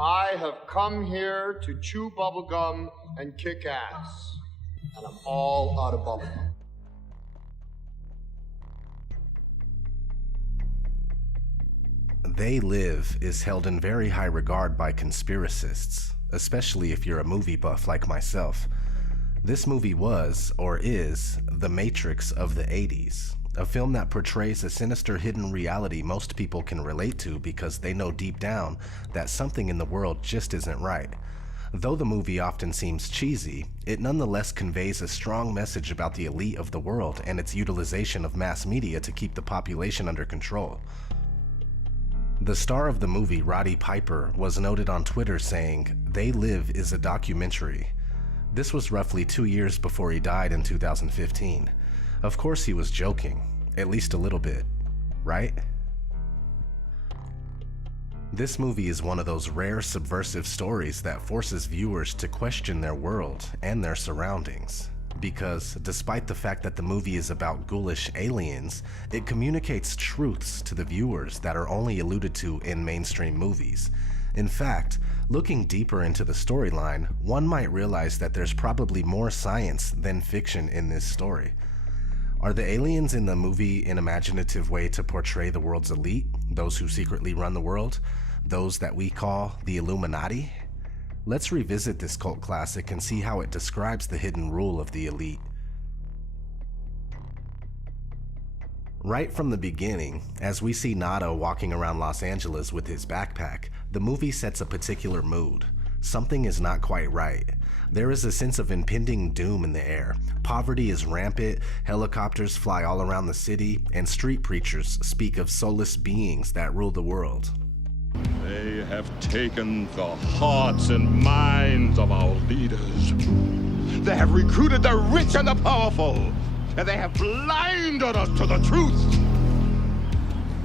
I have come here to chew bubblegum and kick ass. And I'm all out of bubblegum. They Live is held in very high regard by conspiracists, especially if you're a movie buff like myself. This movie was, or is, The Matrix of the 80s, a film that portrays a sinister hidden reality most people can relate to because they know deep down that something in the world just isn't right. Though the movie often seems cheesy, it nonetheless conveys a strong message about the elite of the world and its utilization of mass media to keep the population under control. The star of the movie, Roddy Piper, was noted on Twitter saying, "They Live is a documentary." This was roughly 2 years before he died in 2015. Of course he was joking, at least a little bit, right? This movie is one of those rare subversive stories that forces viewers to question their world and their surroundings. Because despite the fact that the movie is about ghoulish aliens, it communicates truths to the viewers that are only alluded to in mainstream movies. In fact, looking deeper into the storyline, one might realize that there's probably more science than fiction in this story. Are the aliens in the movie an imaginative way to portray the world's elite, those who secretly run the world, those that we call the Illuminati? Let's revisit this cult classic and see how it describes the hidden rule of the elite. Right from the beginning, as we see Nada walking around Los Angeles with his backpack, the movie sets a particular mood. Something is not quite right. There is a sense of impending doom in the air. Poverty is rampant, helicopters fly all around the city, and street preachers speak of soulless beings that rule the world. They have taken the hearts and minds of our leaders. They have recruited the rich and the powerful, and they have blinded us to the truth.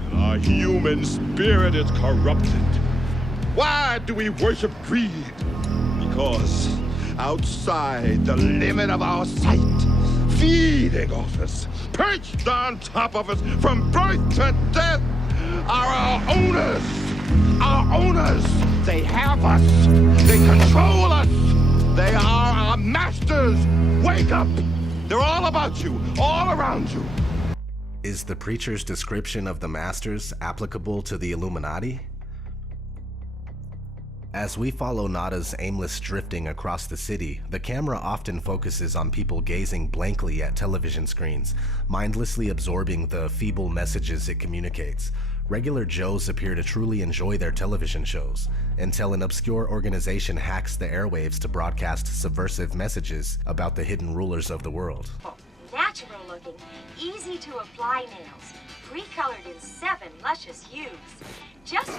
And our human spirit is corrupted. Why do we worship greed? Because outside the limit of our sight, feeding off us, perched on top of us from birth to death, are our owners. Our owners, they have us, they control us, they are our masters. Wake up, they're all about you, all around you. Is the preacher's description of the masters applicable to the Illuminati? As we follow Nada's aimless drifting across the city, the camera often focuses on people gazing blankly at television screens, mindlessly absorbing the feeble messages it communicates. Regular Joes appear to truly enjoy their television shows, until an obscure organization hacks the airwaves to broadcast subversive messages about the hidden rulers of the world. Natural looking, easy to apply nails, pre-colored in 7 luscious hues. Just...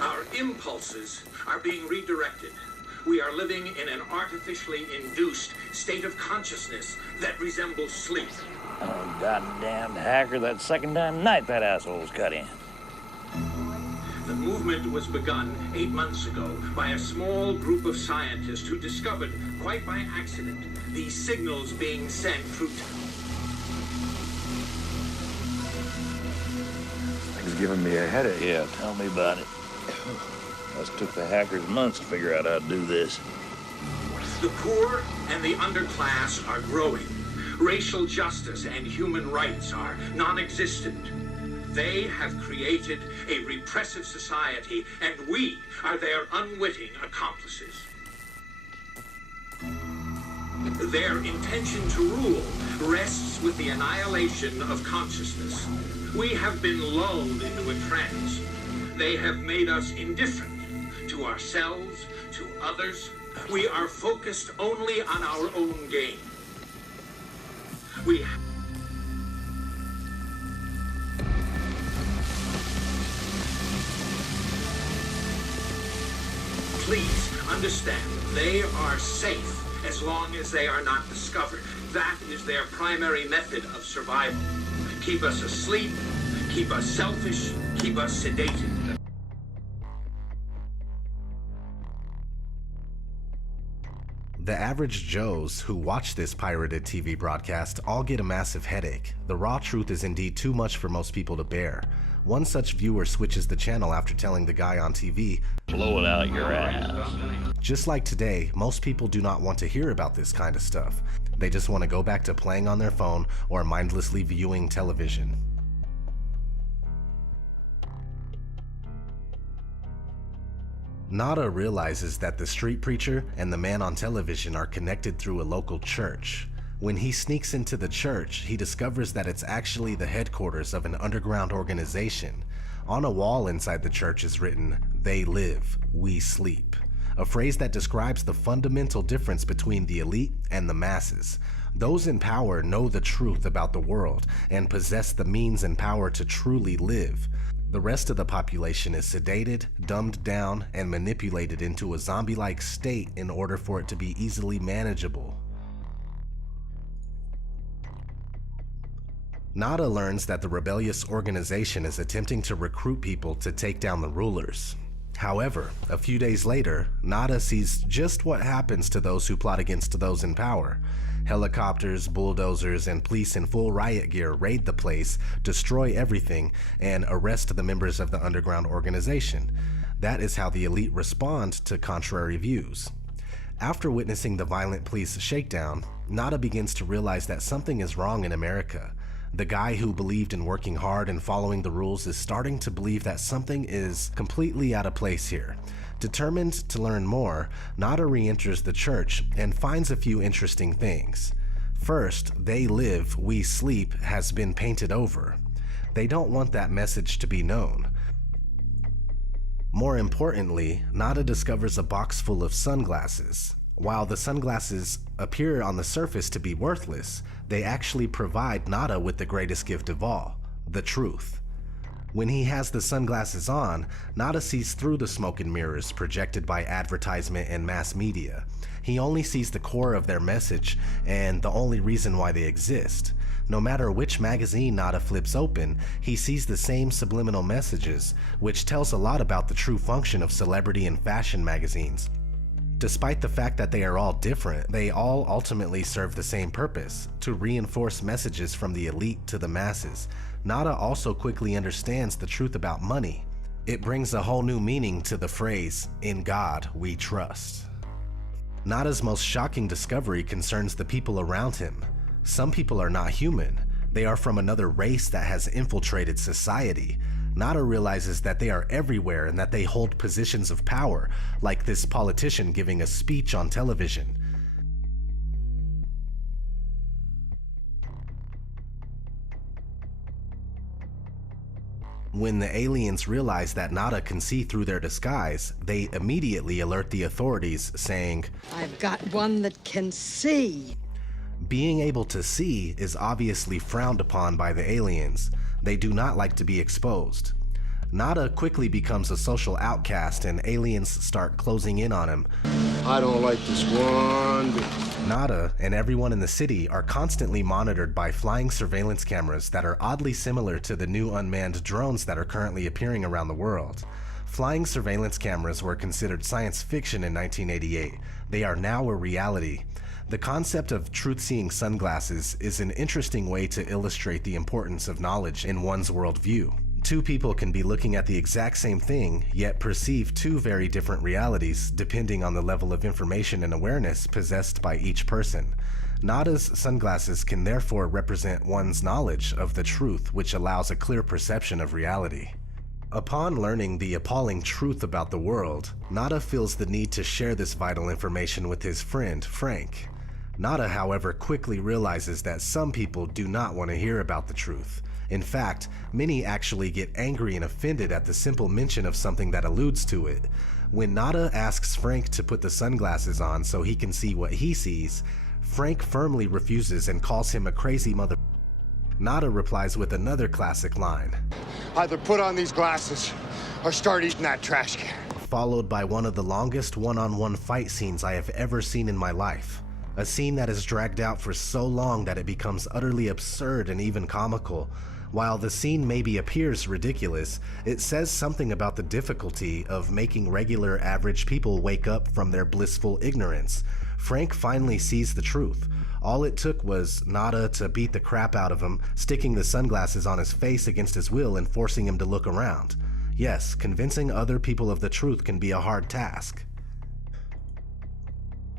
Our impulses are being redirected. We are living in an artificially induced state of consciousness that resembles sleep. Oh, goddamn hacker, that second time tonight that asshole's cut in. The movement was begun 8 months ago by a small group of scientists who discovered, quite by accident, these signals being sent through... Thing's giving me a headache. Yeah, tell me about it. Must took the hackers months to figure out how to do this. The poor and the underclass are growing. Racial justice and human rights are non-existent. They have created a repressive society, and we are their unwitting accomplices. Their intention to rule rests with the annihilation of consciousness. We have been lulled into a trance. They have made us indifferent to ourselves, to others. We are focused only on our own gain. Please understand, they are safe as long as they are not discovered. That is their primary method of survival. Keep us asleep, keep us selfish, keep us sedated. The average Joes who watch this pirated TV broadcast all get a massive headache. The raw truth is indeed too much for most people to bear. One such viewer switches the channel after telling the guy on TV, blow it out your ass. Just like today, most people do not want to hear about this kind of stuff. They just want to go back to playing on their phone or mindlessly viewing television. Nada realizes that the street preacher and the man on television are connected through a local church. When he sneaks into the church, he discovers that it's actually the headquarters of an underground organization. On a wall inside the church is written, "They live, we sleep," a phrase that describes the fundamental difference between the elite and the masses. Those in power know the truth about the world and possess the means and power to truly live. The rest of the population is sedated, dumbed down, and manipulated into a zombie-like state in order for it to be easily manageable. Nada learns that the rebellious organization is attempting to recruit people to take down the rulers. However, a few days later, Nada sees just what happens to those who plot against those in power. Helicopters, bulldozers, and police in full riot gear raid the place, destroy everything, and arrest the members of the underground organization. That is how the elite respond to contrary views. After witnessing the violent police shakedown, Nada begins to realize that something is wrong in America. The guy who believed in working hard and following the rules is starting to believe that something is completely out of place here. Determined to learn more, Nada re-enters the church and finds a few interesting things. First, "They live, we sleep" has been painted over. They don't want that message to be known. More importantly, Nada discovers a box full of sunglasses. While the sunglasses appear on the surface to be worthless, they actually provide Nada with the greatest gift of all, the truth. When he has the sunglasses on, Nada sees through the smoke and mirrors projected by advertisement and mass media. He only sees the core of their message and the only reason why they exist. No matter which magazine Nada flips open, he sees the same subliminal messages, which tells a lot about the true function of celebrity and fashion magazines. Despite the fact that they are all different, they all ultimately serve the same purpose, to reinforce messages from the elite to the masses. Nada also quickly understands the truth about money. It brings a whole new meaning to the phrase, "In God we trust." Nada's most shocking discovery concerns the people around him. Some people are not human. They are from another race that has infiltrated society. Nada realizes that they are everywhere and that they hold positions of power, like this politician giving a speech on television. When the aliens realize that Nada can see through their disguise, they immediately alert the authorities, saying, "I've got one that can see." Being able to see is obviously frowned upon by the aliens. They do not like to be exposed. Nada quickly becomes a social outcast and aliens start closing in on him. I don't like this one bit. Nada and everyone in the city are constantly monitored by flying surveillance cameras that are oddly similar to the new unmanned drones that are currently appearing around the world. Flying surveillance cameras were considered science fiction in 1988. They are now a reality. The concept of truth-seeing sunglasses is an interesting way to illustrate the importance of knowledge in one's worldview. Two people can be looking at the exact same thing, yet perceive two very different realities depending on the level of information and awareness possessed by each person. Nada's sunglasses can therefore represent one's knowledge of the truth, which allows a clear perception of reality. Upon learning the appalling truth about the world, Nada feels the need to share this vital information with his friend, Frank. Nada, however, quickly realizes that some people do not want to hear about the truth. In fact, many actually get angry and offended at the simple mention of something that alludes to it. When Nada asks Frank to put the sunglasses on so he can see what he sees, Frank firmly refuses and calls him a crazy mother. Nada replies with another classic line. Either put on these glasses or start eating that trash can. Followed by one of the longest one-on-one fight scenes I have ever seen in my life. A scene that is dragged out for so long that it becomes utterly absurd and even comical. While the scene maybe appears ridiculous, it says something about the difficulty of making regular average people wake up from their blissful ignorance. Frank finally sees the truth. All it took was Nada to beat the crap out of him, sticking the sunglasses on his face against his will and forcing him to look around. Yes, convincing other people of the truth can be a hard task.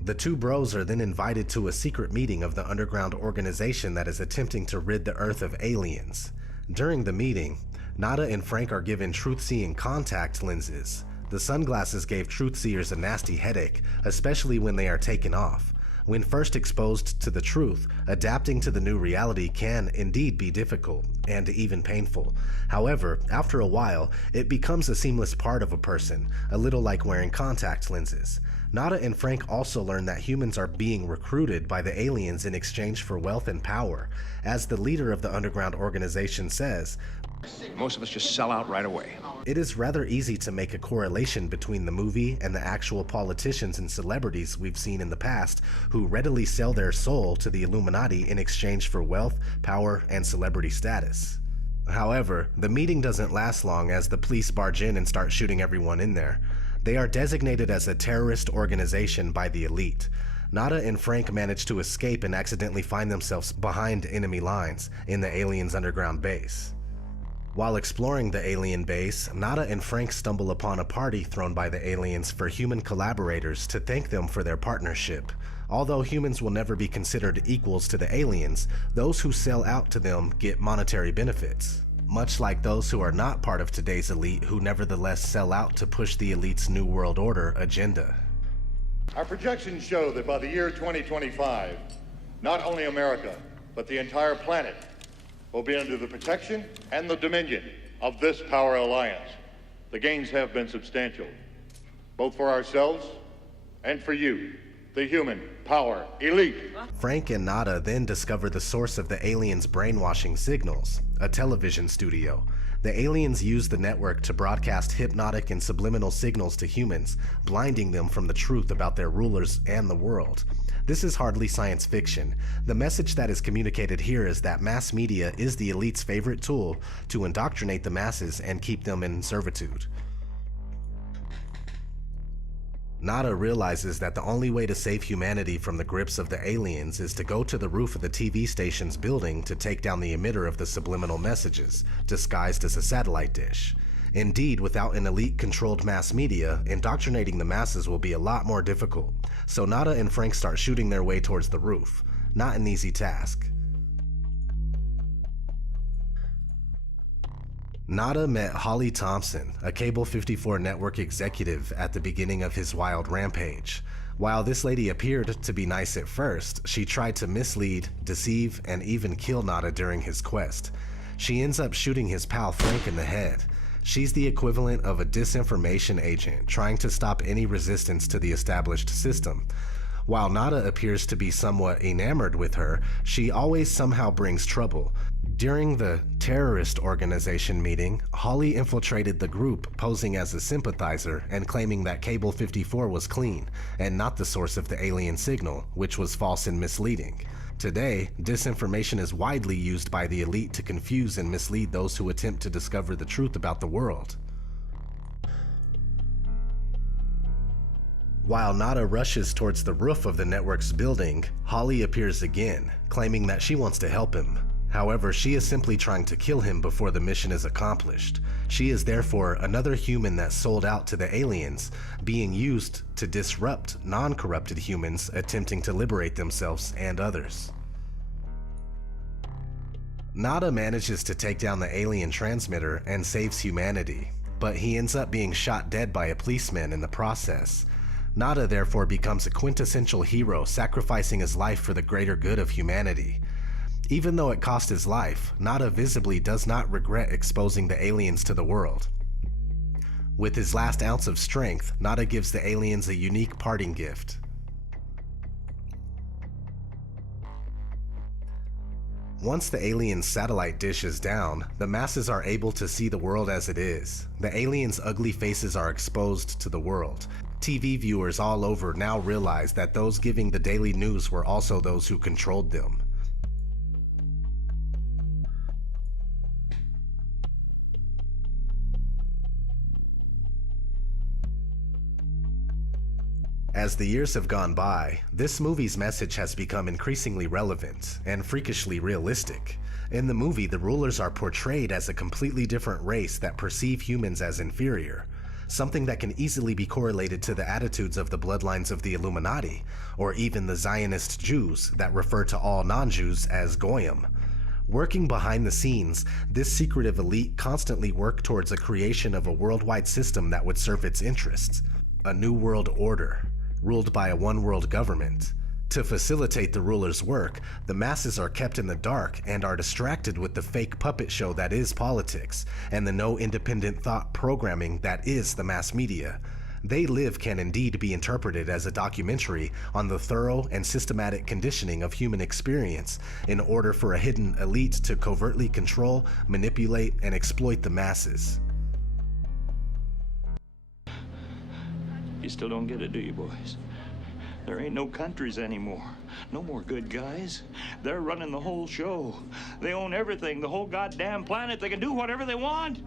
The two bros are then invited to a secret meeting of the underground organization that is attempting to rid the Earth of aliens. During the meeting, Nada and Frank are given truth-seeing contact lenses. The sunglasses gave truth-seers a nasty headache, especially when they are taken off. When first exposed to the truth, adapting to the new reality can indeed be difficult and even painful. However, after a while, it becomes a seamless part of a person, a little like wearing contact lenses. Nada and Frank also learn that humans are being recruited by the aliens in exchange for wealth and power. As the leader of the underground organization says, most of us just sell out right away. it is rather easy to make a correlation between the movie and the actual politicians and celebrities we've seen in the past who readily sell their soul to the Illuminati in exchange for wealth, power, and celebrity status. However, the meeting doesn't last long as the police barge in and start shooting everyone in there. They are designated as a terrorist organization by the elite. Nada and Frank manage to escape and accidentally find themselves behind enemy lines in the aliens' underground base. While exploring the alien base, Nada and Frank stumble upon a party thrown by the aliens for human collaborators to thank them for their partnership. Although humans will never be considered equals to the aliens, those who sell out to them get monetary benefits, much like those who are not part of today's elite who nevertheless sell out to push the elite's New World Order agenda. Our projections show that by the year 2025, not only America, but the entire planet will be under the protection and the dominion of this power alliance. The gains have been substantial, both for ourselves and for you, the human power elite. Frank and Nada then discover the source of the aliens' brainwashing signals, a television studio. The aliens use the network to broadcast hypnotic and subliminal signals to humans, blinding them from the truth about their rulers and the world. This is hardly science fiction. The message that is communicated here is that mass media is the elite's favorite tool to indoctrinate the masses and keep them in servitude. Nada realizes that the only way to save humanity from the grips of the aliens is to go to the roof of the TV station's building to take down the emitter of the subliminal messages, disguised as a satellite dish. Indeed, without an elite-controlled mass media, indoctrinating the masses will be a lot more difficult. So Nada and Frank start shooting their way towards the roof. Not an easy task. Nada met Holly Thompson, a Cable 54 network executive, at the beginning of his wild rampage. While this lady appeared to be nice at first, she tried to mislead, deceive, and even kill Nada during his quest. She ends up shooting his pal Frank in the head. She's the equivalent of a disinformation agent trying to stop any resistance to the established system. While Nada appears to be somewhat enamored with her, she always somehow brings trouble. During the terrorist organization meeting, Holly infiltrated the group posing as a sympathizer and claiming that Cable 54 was clean and not the source of the alien signal, which was false and misleading. Today, disinformation is widely used by the elite to confuse and mislead those who attempt to discover the truth about the world. While Nada rushes towards the roof of the network's building, Holly appears again, claiming that she wants to help him. However, she is simply trying to kill him before the mission is accomplished. She is therefore another human that sold out to the aliens, being used to disrupt non-corrupted humans attempting to liberate themselves and others. Nada manages to take down the alien transmitter and saves humanity, but he ends up being shot dead by a policeman in the process. Nada therefore becomes a quintessential hero, sacrificing his life for the greater good of humanity. Even though it cost his life, Nada visibly does not regret exposing the aliens to the world. With his last ounce of strength, Nada gives the aliens a unique parting gift. Once the aliens' satellite dish is down, the masses are able to see the world as it is. The aliens' ugly faces are exposed to the world. TV viewers all over now realize that those giving the daily news were also those who controlled them. As the years have gone by, this movie's message has become increasingly relevant and freakishly realistic. In the movie, the rulers are portrayed as a completely different race that perceive humans as inferior, something that can easily be correlated to the attitudes of the bloodlines of the Illuminati, or even the Zionist Jews that refer to all non-Jews as Goyim. Working behind the scenes, this secretive elite constantly work towards a creation of a worldwide system that would serve its interests, a new world order, ruled by a one-world government. To facilitate the ruler's work, the masses are kept in the dark and are distracted with the fake puppet show that is politics, and the no independent thought programming that is the mass media. They Live can indeed be interpreted as a documentary on the thorough and systematic conditioning of human experience in order for a hidden elite to covertly control, manipulate, and exploit the masses. You still don't get it, do you, boys? There ain't no countries anymore. No more good guys. They're running the whole show. They own everything, the whole goddamn planet. They can do whatever they want.